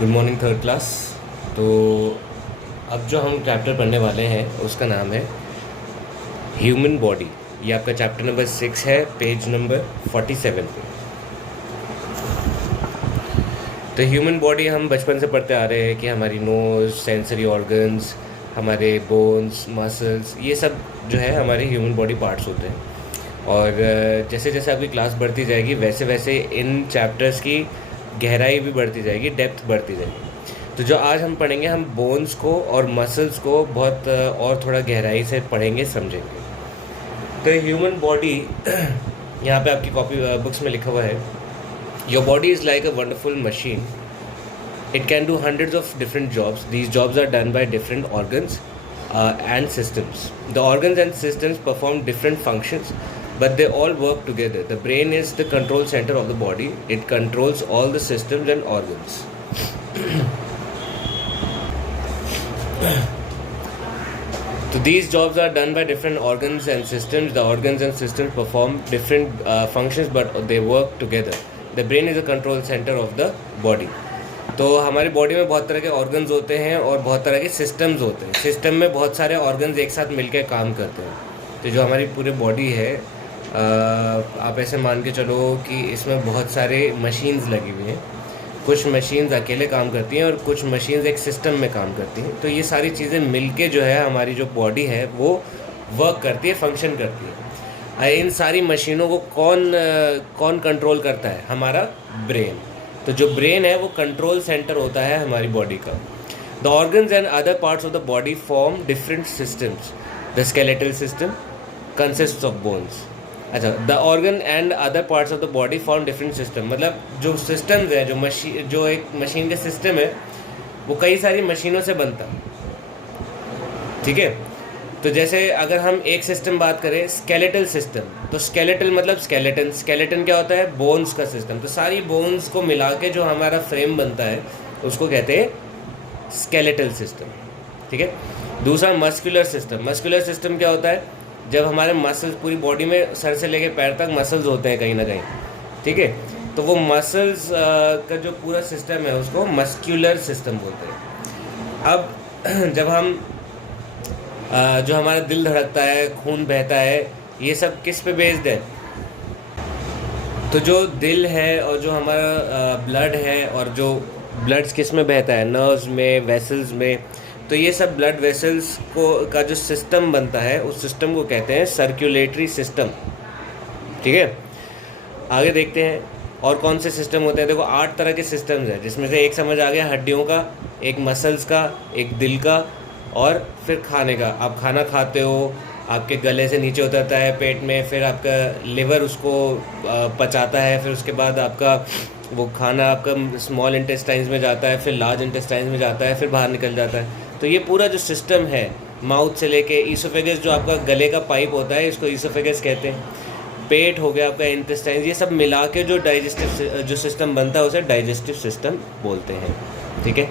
Good morning third class. तो अब जो हम चैप्टर पढ़ने वाले हैं उसका नाम है ह्यूमन बॉडी। ये आपका चैप्टर नंबर 6 है, पेज नंबर 47 पे। तो ह्यूमन बॉडी हम बचपन से पढ़ते आ रहे हैं कि हमारी नोज़, सेंसरी ऑर्गन्स, हमारे बोन्स, मसल्स, ये सब जो है हमारे ह्यूमन बॉडी पार्ट्स होते हैं। और जैसे जैसे आपकी क्लास बढ़ती जाएगी वैसे वैसे इन चैप्टर्स की गहराई भी बढ़ती जाएगी, डेप्थ बढ़ती जाएगी। तो जो आज हम पढ़ेंगे, हम बोन्स को और मसल्स को बहुत और थोड़ा गहराई से पढ़ेंगे, समझेंगे। तो ह्यूमन बॉडी यहाँ पे आपकी कॉपी बुक्स में लिखा हुआ है, your body is like a wonderful machine. It can do hundreds of different jobs. These jobs are done by different organs and systems. The organs and systems perform different functions, but they all work together. The brain is the control center of the body. It controls all the systems and organs. So these jobs are done by different organs and systems. The organs and systems perform different functions, but they work together. The brain is the control center of the body. तो हमारी body में बहुत तरह के organs होते हैं और बहुत तरह के सिस्टम्स होते हैं। सिस्टम में बहुत सारे ऑर्गन्स एक साथ मिलकर काम करते हैं। तो जो हमारी पूरी बॉडी है, आप ऐसे मान के चलो कि इसमें बहुत सारे मशीन्स लगी हुई हैं। कुछ मशीन्स अकेले काम करती हैं और कुछ मशीन्स एक सिस्टम में काम करती हैं। तो ये सारी चीज़ें मिलके जो है हमारी जो बॉडी है वो वर्क करती है, फंक्शन करती है। इन सारी मशीनों को कौन कंट्रोल करता है? हमारा ब्रेन। तो जो ब्रेन है वो कंट्रोल सेंटर होता है हमारी बॉडी का। The organs and other parts of the body form different systems. The skeletal system consist of bones. अच्छा, the organ and other parts of the body form different system, मतलब जो systems है, जो एक मशीन के system है वो कई सारी मशीनों से बनता है। ठीक है, तो जैसे अगर हम एक सिस्टम बात करें, स्केलेटल सिस्टम, तो स्केलेटल मतलब स्केलेटन क्या होता है? बोन्स का सिस्टम। तो सारी बोन्स को मिला के जो हमारा फ्रेम बनता है उसको कहते हैं स्केलेटल सिस्टम। ठीक है। दूसरा मस्कुलर सिस्टम क्या होता है? जब हमारे मसल्स, पूरी बॉडी में सर से लेके पैर तक मसल्स होते हैं कहीं ना कहीं। ठीक है, तो वो मसल्स का जो पूरा सिस्टम है उसको मस्कुलर सिस्टम बोलते हैं। अब जब हम जो हमारा दिल धड़कता है, खून बहता है, ये सब किस पे बेस्ड है? तो जो दिल है और जो हमारा ब्लड है, और जो ब्लड्स किस में बहता है? नर्व्स में, वेसल्स में। तो ये सब ब्लड वेसल्स का जो सिस्टम बनता है उस सिस्टम को कहते हैं सर्कुलेटरी सिस्टम। ठीक है, आगे देखते हैं और कौन से सिस्टम होते हैं। देखो 8 तरह के सिस्टम्स हैं, जिसमें से एक समझ आ गया हड्डियों का, एक मसल्स का, एक दिल का, और फिर खाने का। आप खाना खाते हो, आपके गले से नीचे उतरता है पेट में, फिर आपका लिवर उसको पचाता है, फिर उसके बाद आपका वो खाना आपका स्मॉल इंटेस्टाइन्स में जाता है, फिर लार्ज इंटेस्टाइन्स में जाता है, फिर बाहर निकल जाता है। तो ये पूरा जो सिस्टम है, माउथ से लेके ईसोफेगस, जो आपका गले का पाइप होता है, इसको ईसोफेगस कहते हैं। पेट हो गया आपका, इंटेस्टाइन्स, ये सब मिला के जो डाइजेस्टिव जो सिस्टम बनता है उसे डाइजेस्टिव सिस्टम बोलते हैं। ठीक है,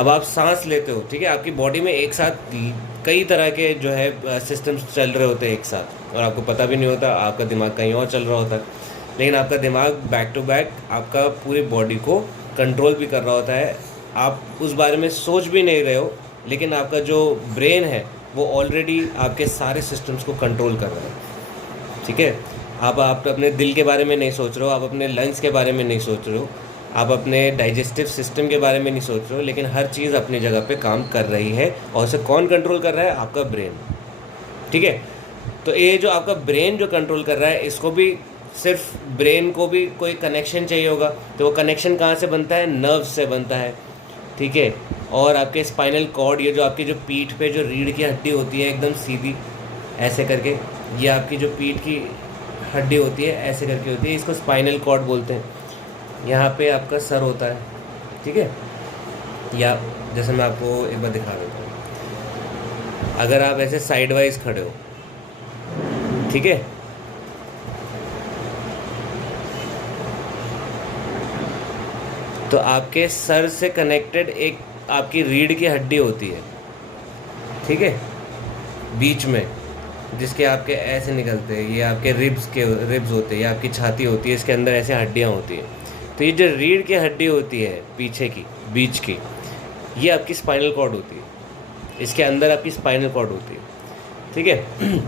अब आप सांस लेते हो, ठीक है, आपकी बॉडी में एक साथ कई तरह के जो है सिस्टम्स चल रहे होते हैं एक साथ, और आपको पता भी नहीं होता, आपका दिमाग कहीं और चल रहा होता है। लेकिन आपका दिमाग बैक टू बैक आपका पूरी बॉडी को कंट्रोल भी कर रहा होता है। आप उस बारे में सोच भी नहीं रहे हो, लेकिन आपका जो ब्रेन है वो ऑलरेडी आपके सारे सिस्टम्स को कंट्रोल कर रहा है। ठीक है, आप अपने दिल के बारे में नहीं सोच रहे हो, आप अपने लंग्स के बारे में नहीं सोच रहे हो, आप अपने डाइजेस्टिव सिस्टम के बारे में नहीं सोच रहे हो, लेकिन हर चीज़ अपनी जगह पे काम कर रही है। और उसे कौन कंट्रोल कर रहा है? आपका ब्रेन। ठीक है, तो ये जो आपका ब्रेन जो कंट्रोल कर रहा है, इसको भी, सिर्फ ब्रेन को भी कोई कनेक्शन चाहिए होगा। तो वो कनेक्शन कहाँ से बनता है? नर्व से बनता है। ठीक है, और आपके स्पाइनल कॉर्ड, ये जो आपकी जो पीठ पे जो रीढ़ की हड्डी होती है एकदम सीधी ऐसे करके, ये आपकी जो पीठ की हड्डी होती है ऐसे करके होती है, इसको स्पाइनल कॉर्ड बोलते हैं। यहाँ पे आपका सर होता है। ठीक है, या जैसे मैं आपको एक बार दिखा देता हूँ। अगर आप ऐसे साइड वाइज खड़े हो, ठीक है, तो आपके सर से कनेक्टेड एक आपकी रीढ़ की हड्डी होती है। ठीक है, बीच में, जिसके आपके ऐसे निकलते हैं, ये आपके रिब्स होते हैं, ये आपकी छाती होती है, इसके अंदर ऐसे हड्डियाँ होती हैं। तो ये जो रीढ़ की हड्डी होती है पीछे की, बीच की, ये आपकी स्पाइनल कॉर्ड होती है, इसके अंदर आपकी स्पाइनल कॉर्ड होती है, ठीक है।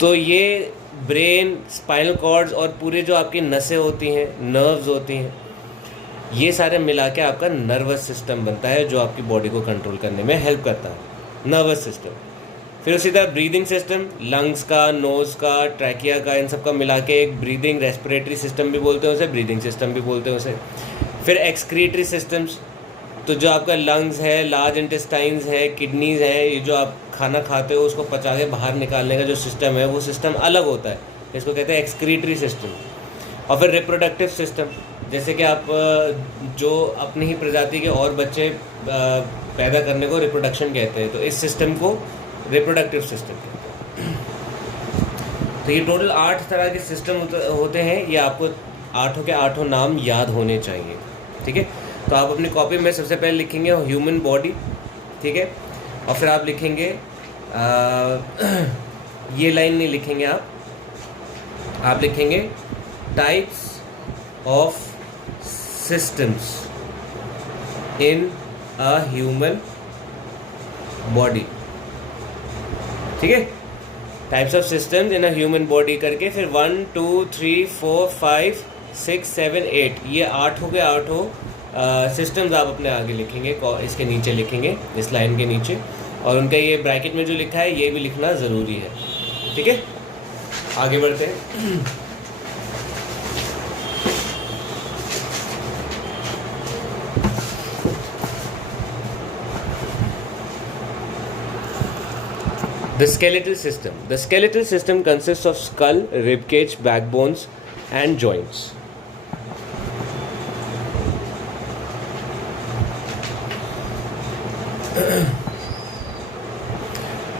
तो ये ब्रेन, स्पाइनल कॉर्ड्स और पूरे जो आपकी नसें होती हैं, नर्व्स होती हैं, ये सारे मिला के आपका नर्वस सिस्टम बनता है जो आपकी बॉडी को कंट्रोल करने में हेल्प करता है, नर्वस सिस्टम। फिर उसी तरह ब्रीदिंग सिस्टम, लंग्स का, नोज़ का, ट्रैकिया का, इन सब का मिला के एक ब्रीदिंग रेस्पिरेटरी सिस्टम भी बोलते हैं उसे, ब्रीदिंग सिस्टम भी बोलते हैं उसे। फिर एक्सक्रीटरी सिस्टम्स, तो जो आपका लंग्स है, लार्ज इंटेस्टाइन्स है, किडनीज़ है, ये जो आप खाना खाते हो उसको पचा के बाहर निकालने का जो सिस्टम है वो सिस्टम अलग होता है, इसको कहते हैं एक्सक्रीटरी सिस्टम। और फिर रिप्रोडक्टिव सिस्टम, जैसे कि आप जो अपनी ही प्रजाति के और बच्चे पैदा करने को रिप्रोडक्शन कहते हैं, तो इस सिस्टम को रिप्रोडक्टिव सिस्टम कहते हैं। तो ये टोटल 8 तरह के सिस्टम होते हैं, ये आपको 8 के 8 नाम याद होने चाहिए, ठीक है। तो आप अपनी कॉपी में सबसे पहले लिखेंगे ह्यूमन बॉडी, ठीक है, और फिर आप लिखेंगे ये लाइन नहीं लिखेंगे आप लिखेंगे types of systems in a human body, ठीक है। Types of systems in a human body करके फिर 1 2 3 4 5 6 7 8 ये 8 के 8 सिस्टम्स आप अपने आगे लिखेंगे, इसके नीचे लिखेंगे, इस लाइन के नीचे, और उनका ये ब्रैकेट में जो लिखा है ये भी लिखना ज़रूरी है, ठीक है। आगे बढ़ते हैं। The skeletal system. The skeletal system consists of skull, rib cage, backbones, and joints.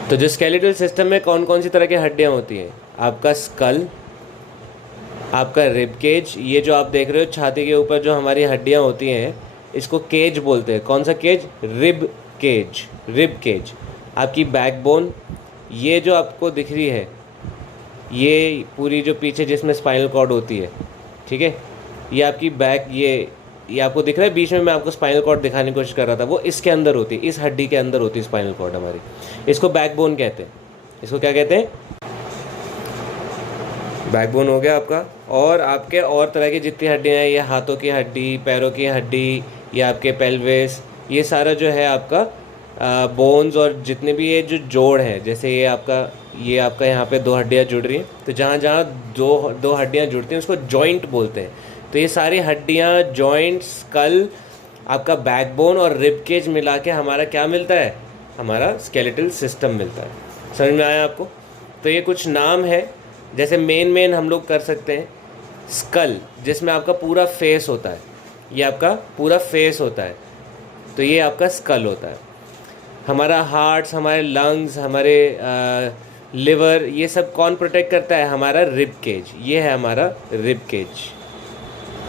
तो जो स्केलेटल सिस्टम में कौन कौन सी तरह की हड्डियां होती हैं? आपका स्कल, आपका रिब केज, ये जो आप देख रहे हो छाती के ऊपर जो हमारी हड्डियां होती हैं इसको केज बोलते हैं। कौन सा cage? Rib cage, rib cage. आपकी बैकबोन, ये जो आपको दिख रही है ये पूरी जो पीछे जिसमें स्पाइनल कॉर्ड होती है, ठीक है, ये आपकी बैक, ये आपको दिख रहा है बीच में मैं आपको स्पाइनल कॉर्ड दिखाने की कोशिश कर रहा था, वो इसके अंदर होती है, इस हड्डी के अंदर होती है स्पाइनल कॉर्ड हमारी। इसको बैकबोन कहते हैं। इसको क्या कहते हैं? बैकबोन हो गया आपका। और आपके और तरह की जितनी हड्डियाँ हैं, ये हाथों की हड्डी, पैरों की हड्डी, ये आपके पेल्विस, ये सारा जो है आपका बोन्स, और जितने भी ये जो जोड़ है, जैसे ये आपका यहाँ पे 2 हड्डियाँ जुड़ रही हैं, तो जहाँ जहाँ दो हड्डियाँ जुड़ती हैं उसको जॉइंट बोलते हैं। तो ये सारी हड्डियाँ, जॉइंट, स्कल, आपका बैकबोन और रिब केज मिला के हमारा क्या मिलता है? हमारा स्केलेटल सिस्टम मिलता है। समझ में आया आपको? तो ये कुछ नाम है, जैसे मेन हम लोग कर सकते हैं। स्कल, जिसमें आपका पूरा फेस होता है, ये आपका पूरा फेस होता है, तो ये आपका स्कल होता है। हमारा हार्ट्स, हमारे लंग्स, हमारे लिवर, ये सब कौन प्रोटेक्ट करता है? हमारा रिब केज। ये है हमारा रिब केज।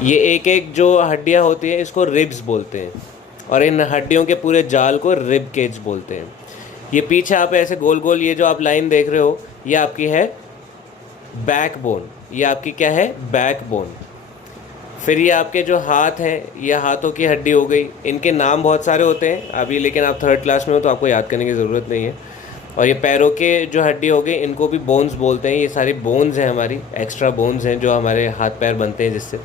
ये एक जो हड्डियाँ होती हैं इसको रिब्स बोलते हैं, और इन हड्डियों के पूरे जाल को रिब केज बोलते हैं। ये पीछे आप ऐसे गोल गोल ये जो आप लाइन देख रहे हो, ये आपकी है बैकबोन। ये आपकी क्या है? बैकबोन। फिर ये आपके जो हाथ हैं, ये हाथों की हड्डी हो गई। इनके नाम बहुत सारे होते हैं अभी, लेकिन आप 3rd क्लास में हो तो आपको याद करने की ज़रूरत नहीं है। और ये पैरों के जो हड्डी हो गई, इनको भी बोन्स बोलते हैं। ये सारी बोन्स हैं हमारी, एक्स्ट्रा बोन्स हैं जो हमारे हाथ पैर बनते हैं जिससे।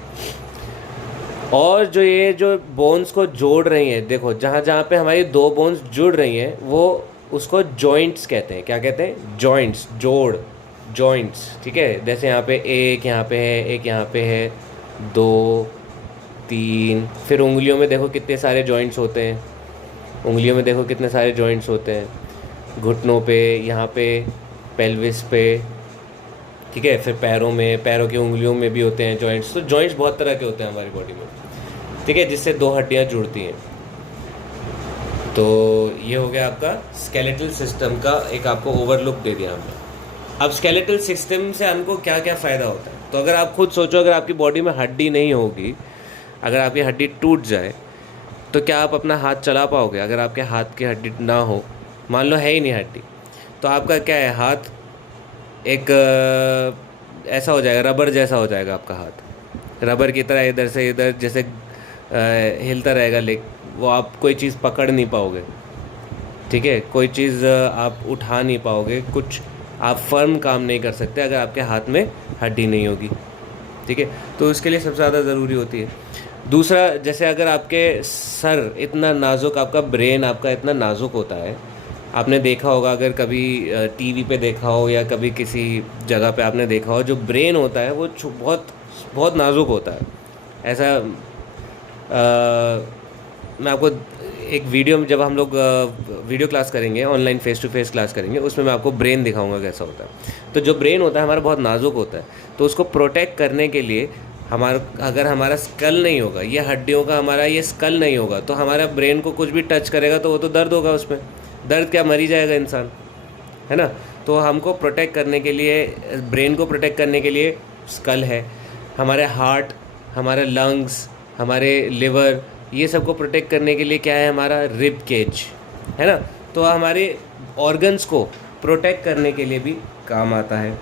और जो ये जो बोन्स को जोड़ रही हैं, देखो जहाँ जहाँ पे हमारी 2 बोन्स जुड़ रही हैं वो उसको जॉइंट्स कहते हैं। क्या कहते हैं? जॉइंट्स, जोड़, जॉइंट्स, ठीक है। जैसे यहाँ पे एक यहाँ पे है, एक यहाँ पे है, 2 3, फिर उंगलियों में देखो कितने सारे जॉइंट्स होते हैं। उंगलियों में देखो कितने सारे जॉइंट्स होते हैं, घुटनों पे, यहाँ पे, पेल्विस पे, ठीक है। फिर पैरों में, पैरों की उंगलियों में भी होते हैं जॉइंट्स। तो जॉइंट्स बहुत तरह के होते हैं हमारी बॉडी में, ठीक है, जिससे 2 हड्डियाँ जुड़ती हैं। तो ये हो गया आपका स्केलेटल सिस्टम का एक आपको ओवरलुक दे दिया हमने। अब स्केलेटल सिस्टम से हमको क्या क्या फ़ायदा होता है? तो अगर आप खुद सोचो, अगर आपकी बॉडी में हड्डी नहीं होगी, अगर आपकी हड्डी टूट जाए तो क्या आप अपना हाथ चला पाओगे? अगर आपके हाथ की हड्डी ना हो, मान लो है ही नहीं हड्डी, तो आपका क्या है? हाथ एक ऐसा हो जाएगा, रबर जैसा हो जाएगा आपका हाथ, रबर की तरह इधर से इधर जैसे हिलता रहेगा लेग, वो आप कोई चीज़ पकड़ नहीं पाओगे, ठीक है, कोई चीज़ आप उठा नहीं पाओगे, कुछ आप फर्म काम नहीं कर सकते अगर आपके हाथ में हड्डी नहीं होगी, ठीक है। तो उसके लिए सबसे ज़्यादा ज़रूरी होती है। दूसरा, जैसे अगर आपके सर इतना नाजुक, आपका ब्रेन आपका इतना नाजुक होता है, आपने देखा होगा अगर कभी टीवी पे देखा हो या कभी किसी जगह पे आपने देखा हो, जो ब्रेन होता है वो बहुत बहुत नाजुक होता है। ऐसा मैं आपको एक वीडियो में, जब हम लोग वीडियो क्लास करेंगे, online face to face class करेंगे, उसमें मैं आपको ब्रेन दिखाऊंगा कैसा होता है। तो जो ब्रेन होता है हमारा बहुत नाजुक होता है, तो उसको प्रोटेक्ट करने के लिए अगर हमारा स्कल नहीं होगा, ये हड्डियों का हमारा ये स्कल नहीं होगा, तो हमारा ब्रेन को कुछ भी टच करेगा तो वो तो दर्द होगा, उसमें दर्द क्या, मर ही जाएगा इंसान, है ना। तो हमको प्रोटेक्ट करने के लिए, ब्रेन को प्रोटेक्ट करने के लिए स्कल है, हमारे हार्ट, हमारे लंग्स, हमारे लिवर, ये सब को प्रोटेक्ट करने के लिए क्या है, हमारा रिब केज, है ना। तो हमारे ऑर्गन्स को प्रोटेक्ट करने के लिए भी काम आता है।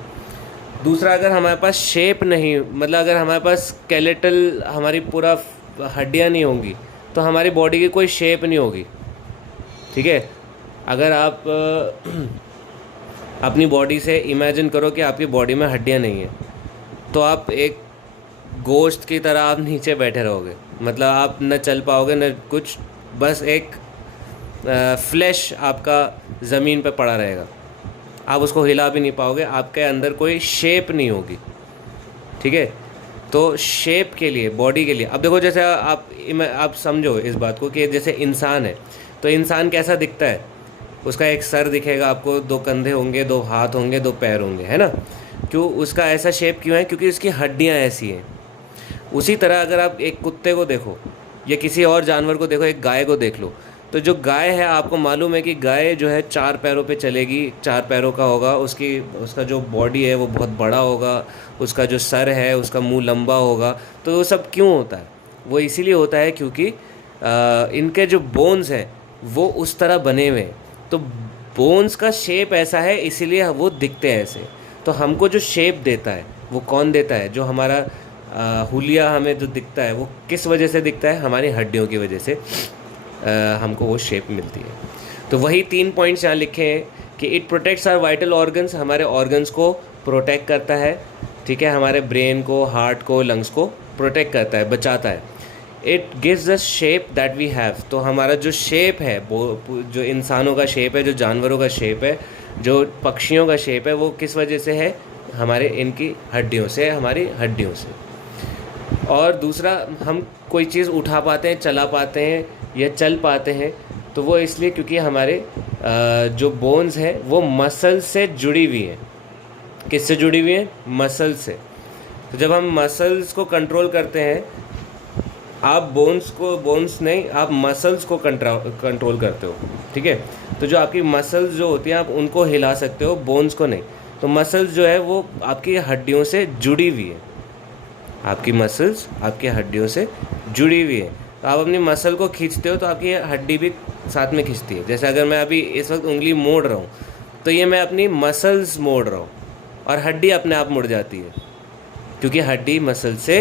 दूसरा, अगर हमारे पास शेप नहीं, मतलब अगर हमारे पास स्केलेटल, हमारी पूरा हड्डियाँ नहीं होंगी, तो हमारी बॉडी की कोई शेप नहीं होगी, ठीक है। अगर आप अपनी बॉडी से इमेजिन करो कि आपकी बॉडी में हड्डियाँ नहीं है, तो आप एक गोश्त की तरह आप नीचे बैठे रहोगे, मतलब आप न चल पाओगे न कुछ, बस एक फ्लैश आपका ज़मीन पे पड़ा रहेगा, आप उसको हिला भी नहीं पाओगे, आपके अंदर कोई शेप नहीं होगी, ठीक है। तो शेप के लिए, बॉडी के लिए, अब देखो जैसे आप समझो इस बात को कि जैसे इंसान है, तो इंसान कैसा दिखता है, उसका एक सर दिखेगा आपको, 2 कंधे होंगे, 2 हाथ होंगे, 2 पैर होंगे, है ना। क्यों उसका ऐसा शेप क्यों है, क्योंकि उसकी हड्डियाँ ऐसी हैं। उसी तरह अगर आप एक कुत्ते को देखो या किसी और जानवर को देखो, एक गाय को देख लो, तो जो गाय है, आपको मालूम है कि गाय जो है 4 पैरों पे चलेगी, 4 पैरों का होगा, उसका जो बॉडी है वो बहुत बड़ा होगा, उसका जो सर है, उसका मुंह लंबा होगा। तो वो सब क्यों होता है, वो इसीलिए होता है क्योंकि इनके जो बोन्स हैं वो उस तरह बने हुए हैं, तो बोन्स का शेप ऐसा है, इसीलिए वो दिखते हैं ऐसे। तो हमको जो शेप देता है वो कौन देता है, जो हमारा हुलिया हमें जो दिखता है वो किस वजह से दिखता है, हमारी हड्डियों की वजह से हमको वो शेप मिलती है। तो वही 3 पॉइंट्स यहाँ लिखे हैं कि it protects our vital organs, हमारे ऑर्गन्स को प्रोटेक्ट करता है, ठीक है, हमारे ब्रेन को, हार्ट को, लंग्स को प्रोटेक्ट करता है, बचाता है। It gives us shape that we have, तो हमारा जो शेप है, वो जो इंसानों का शेप है, जो जानवरों का शेप है, जो पक्षियों का शेप है, वो किस वजह से है, हमारे इनकी हड्डियों से, हमारी हड्डियों से। और दूसरा, हम कोई चीज़ उठा पाते हैं, चला पाते हैं या चल पाते हैं, तो वो इसलिए क्योंकि हमारे जो बोन्स हैं वो मसल से जुड़ी हुई हैं। किससे जुड़ी हुई हैं, मसल से। तो जब हम मसल्स को कंट्रोल करते हैं, आप बोन्स नहीं, आप मसल्स को कंट्रोल करते हो, ठीक है। तो जो आपकी मसल्स जो होती हैं, आप उनको हिला सकते हो, बोन्स को नहीं। तो मसल्स जो है वो आपकी हड्डियों से जुड़ी हुई है, आपकी मसल्स आपकी हड्डियों से जुड़ी हुई है। तो आप अपनी मसल को खींचते हो तो आपकी हड्डी भी साथ में खींचती है। जैसे अगर मैं अभी इस वक्त उंगली मोड़ रहा हूँ, तो ये मैं अपनी मसल्स मोड़ रहा हूँ और हड्डी अपने आप मुड़ जाती है, क्योंकि हड्डी मसल से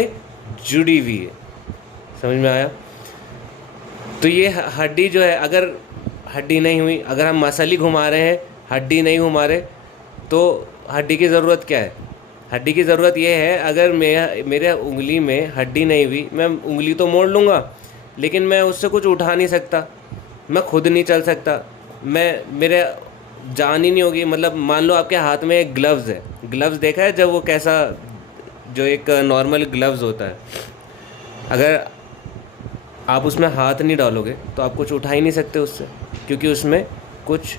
जुड़ी हुई है। समझ में आया। तो ये हड्डी जो है, अगर हड्डी नहीं हुई, अगर हम मसल ही घुमा रहे हैं, हड्डी नहीं घुमा रहे, तो हड्डी की ज़रूरत क्या है? हड्डी की ज़रूरत ये है, अगर मेरे उंगली में हड्डी नहीं हुई, मैं उंगली तो मोड़ लूँगा, लेकिन मैं उससे कुछ उठा नहीं सकता, मैं खुद नहीं चल सकता, मेरे जान ही नहीं होगी। मतलब मान लो आपके हाथ में एक ग्लव्स है, ग्लव्स देखा है जब वो कैसा, जो एक नॉर्मल ग्लव्स होता है, अगर आप उसमें हाथ नहीं डालोगे तो आप कुछ उठा ही नहीं सकते उससे, क्योंकि उसमें कुछ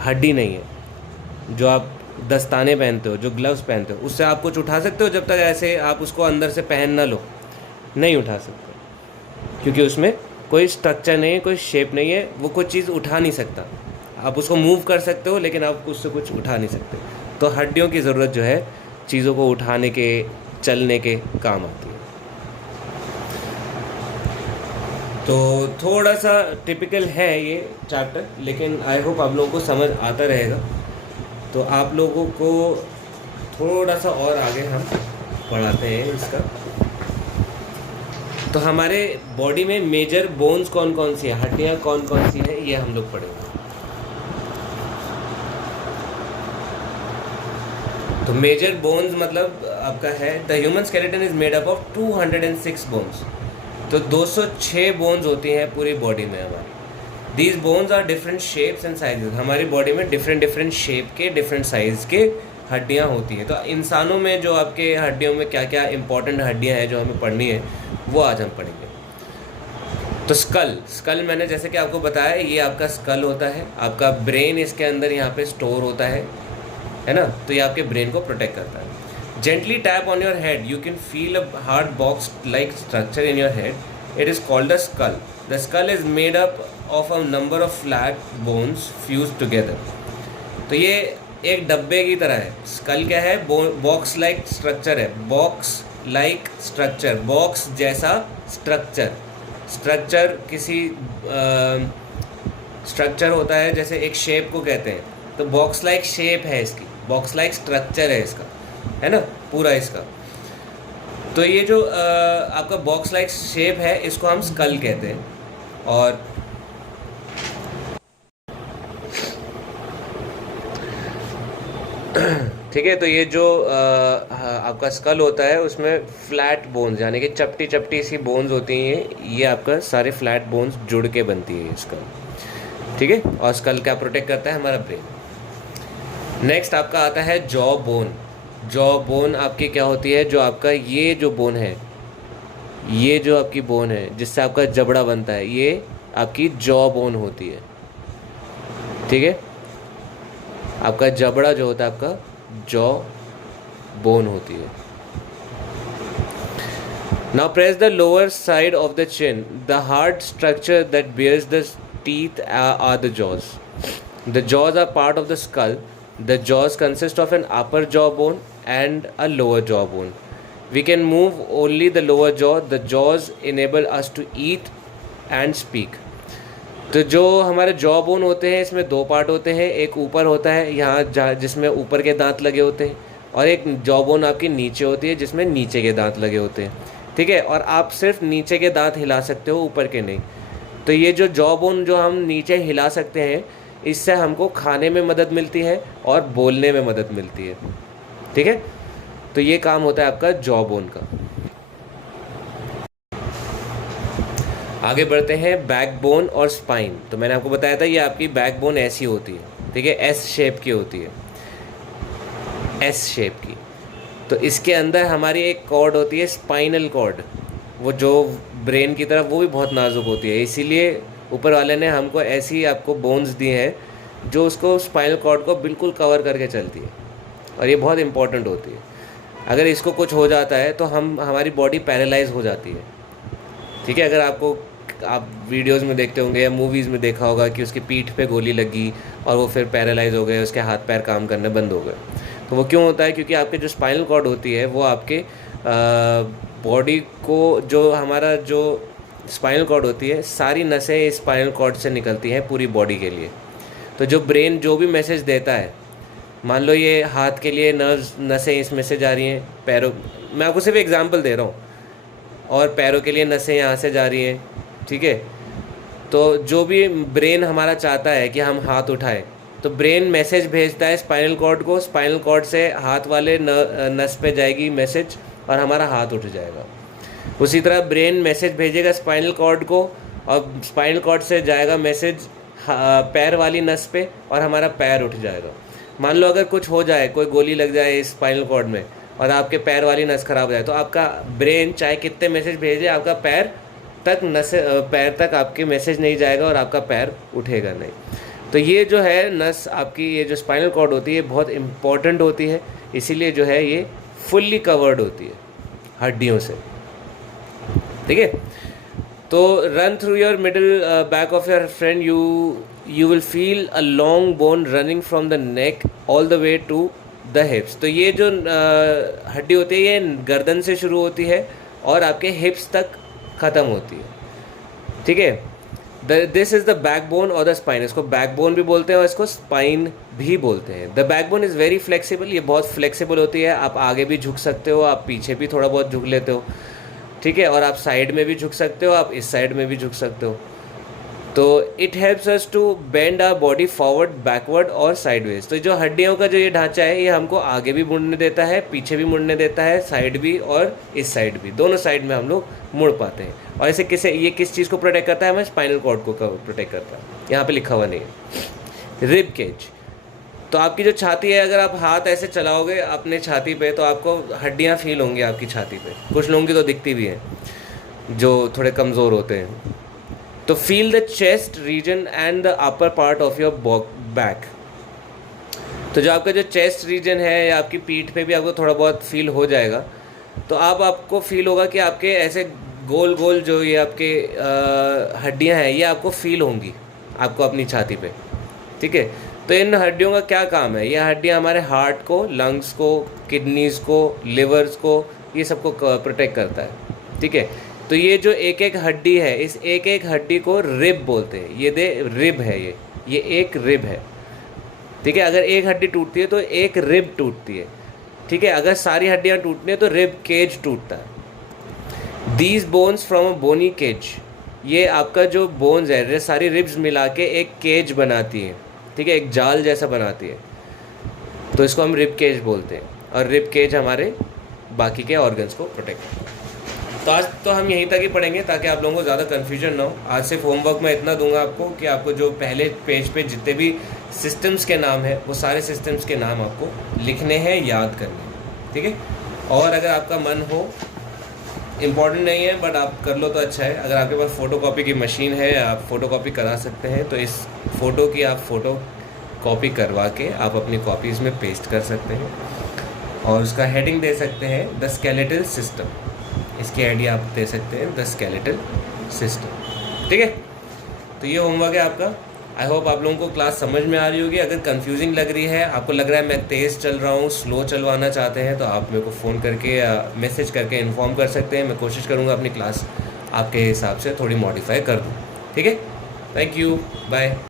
हड्डी नहीं है। जो आप दस्ताने पहनते हो, जो ग्लव्स पहनते हो, उससे आप कुछ उठा सकते हो? जब तक ऐसे आप उसको अंदर से पहन ना लो, नहीं उठा सकते, क्योंकि उसमें कोई स्ट्रक्चर नहीं है, कोई शेप नहीं है, वो कोई चीज़ उठा नहीं सकता। आप उसको मूव कर सकते हो, लेकिन आप उससे कुछ उठा नहीं सकते। तो हड्डियों की ज़रूरत जो है चीज़ों को उठाने के, चलने के काम आती है। तो थोड़ा सा टिपिकल है ये चैप्टर, लेकिन आई होप आप लोगों को समझ आता रहेगा। तो आप लोगों को थोड़ा सा और आगे हम पढ़ाते हैं इसका। तो हमारे बॉडी में मेजर बोन्स कौन कौन सी है, हड्डियाँ कौन कौन सी है, ये हम लोग पढ़ेंगे। तो मेजर बोन्स मतलब आपका है the human skeleton is made up of 206 bones. तो 206 बोन्स होती हैं पूरी बॉडी में हमारी। These bones are different shapes and sizes. हमारी बॉडी में डिफरेंट शेप के डिफरेंट साइज के हड्डियाँ होती हैं। तो इंसानों में जो आपके हड्डियों में क्या क्या इंपॉर्टेंट हड्डियाँ हैं जो हमें पढ़नी है, वो आज हम पढ़ेंगे। तो स्कल मैंने जैसे कि आपको बताया, ये आपका स्कल होता है। आपका ब्रेन इसके अंदर यहाँ पे स्टोर होता है ना। तो ये आपके ब्रेन को प्रोटेक्ट करता है। Gently tap on your head, you can feel a hard box like structure in your head, it is called a skull. The skull is made up of a number of flat bones fuse together. तो ये एक डब्बे की तरह है। School क्या है, box like structure है। बॉक्स लाइक स्ट्रक्चर, बॉक्स जैसा स्ट्रक्चर किसी स्ट्रक्चर होता है, जैसे एक शेप को कहते हैं। तो बॉक्स लाइक शेप है इसकी, बॉक्स लाइक स्ट्रक्चर है इसका, है ना, पूरा इसका। तो ये जो आपका बॉक्स लाइक शेप है, इसको हम स्कल कहते हैं। और ठीक है, तो ये जो आपका स्कल होता है, उसमें फ्लैट बोन्स यानी कि चपटी सी बोन्स होती हैं। ये आपका सारे फ्लैट बोन्स जुड़ के बनती है स्कल, ठीक है। और स्कल क्या प्रोटेक्ट करता है, हमारा ब्रेन। नेक्स्ट आपका आता है जॉ बोन। जॉ बोन आपकी क्या होती है, जो आपका ये जो बोन है, ये जो आपकी बोन है जिससे आपका जबड़ा बनता है, ये आपकी जॉ बोन होती है, ठीक है। आपका जबड़ा जो होता है, आपका जॉ बोन होती है। Now press the lower side of the chin, the hard structure that bears the teeth are the jaws. The jaws are part of the skull. The jaws consist of an upper jaw bone and a lower jaw bone. We can move only the lower jaw. The jaws enable us to eat and speak. तो जो हमारे jaw bone होते हैं, इसमें दो part होते हैं। एक ऊपर होता है यहाँ जिसमें ऊपर के दांत लगे होते हैं, और एक जॉ बोन आपकी नीचे होती है जिसमें नीचे के दांत लगे होते हैं, ठीक है। और आप सिर्फ नीचे के दांत हिला सकते हो, ऊपर के नहीं। तो ये जो जॉ बोन जो हम नीचे हिला सकते हैं, इससे हमको खाने में मदद मिलती है और बोलने में मदद मिलती है, ठीक है। तो ये काम होता है आपका जॉ बोन का। आगे बढ़ते हैं बैकबोन और स्पाइन। तो मैंने आपको बताया था ये आपकी बैकबोन ऐसी होती है, ठीक है, एस शेप की होती है, एस शेप की। तो इसके अंदर हमारी एक कॉर्ड होती है, स्पाइनल कॉर्ड, वो जो ब्रेन की तरफ, वो भी बहुत नाजुक होती है। इसीलिए ऊपर वाले ने हमको ऐसी आपको बोन्स दी हैं जो उसको स्पाइनल कॉर्ड को बिल्कुल कवर करके चलती है, और ये बहुत इंपॉर्टेंट होती है। अगर इसको कुछ हो जाता है तो हमारी बॉडी पैरालाइज हो जाती है, ठीक है। अगर आप वीडियोस में देखते होंगे या मूवीज़ में देखा होगा कि उसकी पीठ पे गोली लगी और वो फिर पैरालाइज हो गए, उसके हाथ पैर काम करने बंद हो गए। तो वो क्यों होता है, क्योंकि आपके जो स्पाइनल कॉर्ड होती है, वो आपके बॉडी को, जो हमारा जो स्पाइनल कॉर्ड होती है, सारी नसें स्पाइनल कॉर्ड से निकलती हैं पूरी बॉडी के लिए। तो जो ब्रेन जो भी मैसेज देता है, मान लो ये हाथ के लिए नसें इसमें से जा रही हैं, पैरों, मैं आपको सिर्फ एग्जांपल दे रहा हूँ, और पैरों के लिए नसें यहाँ से जा रही हैं, ठीक है। तो जो भी ब्रेन हमारा चाहता है कि हम हाथ उठाएं, तो ब्रेन मैसेज भेजता है स्पाइनल कॉर्ड को, स्पाइनल कॉर्ड से हाथ वाले नस पे जाएगी मैसेज और हमारा हाथ उठ जाएगा। उसी तरह ब्रेन मैसेज भेजेगा स्पाइनल कॉर्ड को, और स्पाइनल कॉर्ड से जाएगा मैसेज पैर वाली नस पे और हमारा पैर उठ जाएगा। मान लो अगर कुछ हो जाए, कोई गोली लग जाए स्पाइनल कॉर्ड में और आपके पैर वाली नस खराब हो जाए, तो आपका ब्रेन चाहे कितने मैसेज भेजे, आपका पैर तक आपके मैसेज नहीं जाएगा और आपका पैर उठेगा नहीं। तो ये जो है नस आपकी, ये जो स्पाइनल कॉर्ड होती है, बहुत इम्पॉर्टेंट होती है। इसीलिए जो है ये फुल्ली कवर्ड होती है हड्डियों से, ठीक है। तो run through your middle back of your friend, you will feel a long bone running from the neck all the way to the hips. तो ये जो हड्डी होती है, ये गर्दन से शुरू होती है और आपके हिप्स तक ख़त्म होती है, ठीक है। दिस इज़ द बैकबोन और द स्पाइन। इसको बैकबोन भी बोलते हैं और इसको स्पाइन भी बोलते हैं। The backbone is very flexible. ये बहुत फ्लेक्सिबल होती है, आप आगे भी झुक सकते हो, आप पीछे भी थोड़ा बहुत झुक लेते हो, ठीक है, और आप साइड में भी झुक सकते हो, आप इस साइड में भी झुक सकते हो। तो it helps us to bend our body forward, backward और साइडवेज। तो जो हड्डियों का जो ये ढांचा है ये हमको आगे भी मुड़ने देता है, पीछे भी मुड़ने देता है, साइड भी और इस साइड भी, दोनों साइड में हम लोग मुड़ पाते हैं। और ऐसे ये किस चीज़ को प्रोटेक्ट करता है? हमें स्पाइनल कॉर्ड को प्रोटेक्ट करता है, यहाँ पे लिखा हुआ नहीं है। रिब केज, तो आपकी जो छाती है, अगर आप हाथ ऐसे चलाओगे अपने छाती पे तो आपको हड्डियाँ फील होंगी आपकी छाती पे। कुछ लोगों की तो दिखती भी हैं जो थोड़े कमज़ोर होते हैं। तो feel the chest region and the upper part of your back. तो जो आपका जो चेस्ट रीजन है या आपकी पीठ पे भी आपको थोड़ा बहुत फील हो जाएगा। तो आपको फील होगा कि आपके ऐसे गोल गोल जो ये आपके हड्डियां हैं ये आपको फील होंगी आपको अपनी छाती पे, ठीक है। तो इन हड्डियों का क्या काम है? ये हड्डियां हमारे हार्ट को, लंग्स को, किडनीज़ को, लिवर्स को, ये सबको प्रोटेक्ट करता है, ठीक है। तो ये जो एक एक हड्डी है, इस एक एक हड्डी को रिब बोलते हैं। ये रिब है, ये एक रिब है, ठीक है। अगर एक हड्डी टूटती है तो एक रिब टूटती है, ठीक है। अगर सारी हड्डियां टूटती हैं तो रिब केज टूटता है। These bones from a bony cage, ये आपका जो बोन्स है, ये सारी रिब्स मिला के एक केज बनाती है, ठीक है, एक जाल जैसा बनाती है। तो इसको हम रिब केज बोलते हैं। और रिब केज हमारे बाकी के ऑर्गन्स को प्रोटेक्ट करता है। तो आज तो हम यहीं तक ही पढ़ेंगे ताकि आप लोगों को ज़्यादा कन्फ्यूजन ना हो। आज सिर्फ होमवर्क में इतना दूंगा आपको कि आपको जो पहले पेज पे जितने भी सिस्टम्स के नाम है वो सारे सिस्टम्स के नाम आपको लिखने हैं, याद करने हैं, ठीक है। और अगर आपका मन हो, इम्पॉर्टेंट नहीं है बट आप कर लो तो अच्छा है। अगर आपके पास फ़ोटोकॉपी की मशीन है, आप फ़ोटोकॉपी करा सकते हैं। तो इस फ़ोटो की आप फ़ोटो कॉपी करवा के आप अपनी कॉपीज़ में पेस्ट कर सकते हैं और उसका हेडिंग दे सकते हैं द स्केलेटल सिस्टम। इसकी आइडिया आप दे सकते हैं द स्केलेटल सिस्टम, ठीक है। तो ये होमवर्क है आपका। आई होप आप लोगों को क्लास समझ में आ रही होगी। अगर कंफ्यूजिंग लग रही है, आपको लग रहा है मैं तेज़ चल रहा हूँ, स्लो चलवाना चाहते हैं, तो आप मेरे को फ़ोन करके या मैसेज करके इन्फॉर्म कर सकते हैं। मैं कोशिश करूँगा अपनी क्लास आपके हिसाब से थोड़ी मॉडिफाई कर दूँ, ठीक है। Thank you, bye.